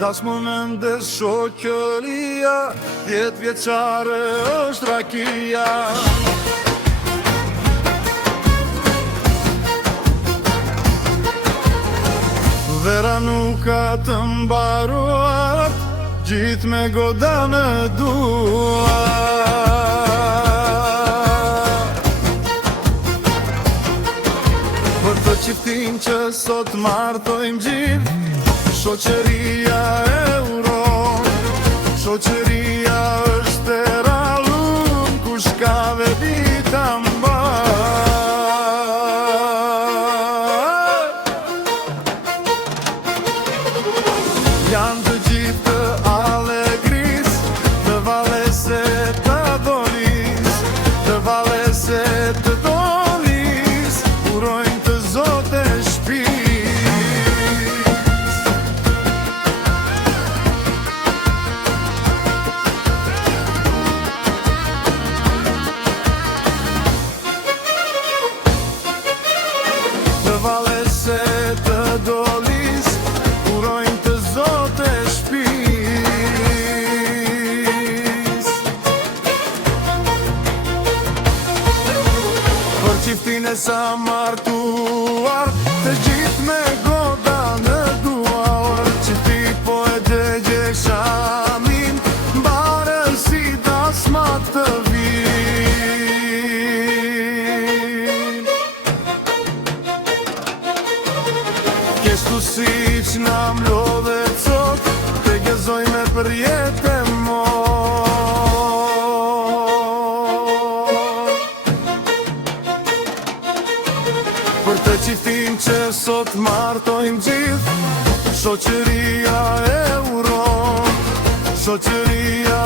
Dashmënën dhe shoqëria, 10 vjeçare është rakia. Vera nuk ka të mbaruar, gjithë me goda në duar. Për të qiftin që sot martojmë gjithë, shoqëria e uron. Shoqëria është e rallun, kush ka vedita mbar. Janë të gjithë të alegris, të valese të dolis, të valese të dolis, urojnë të zote shpis. Të valese të dolis, urojnë të zote shpis. Për qiftin e sa martuar, të gjithë me goda në duar. Qifti po e gjegje shamin, barën si dasma të vin. Keshtu si që nga mlodhe cot, te gezoj me për jetë e mor. Për të qiftin që sot martojmë gjithë, shoqëria e uron. Shoqëria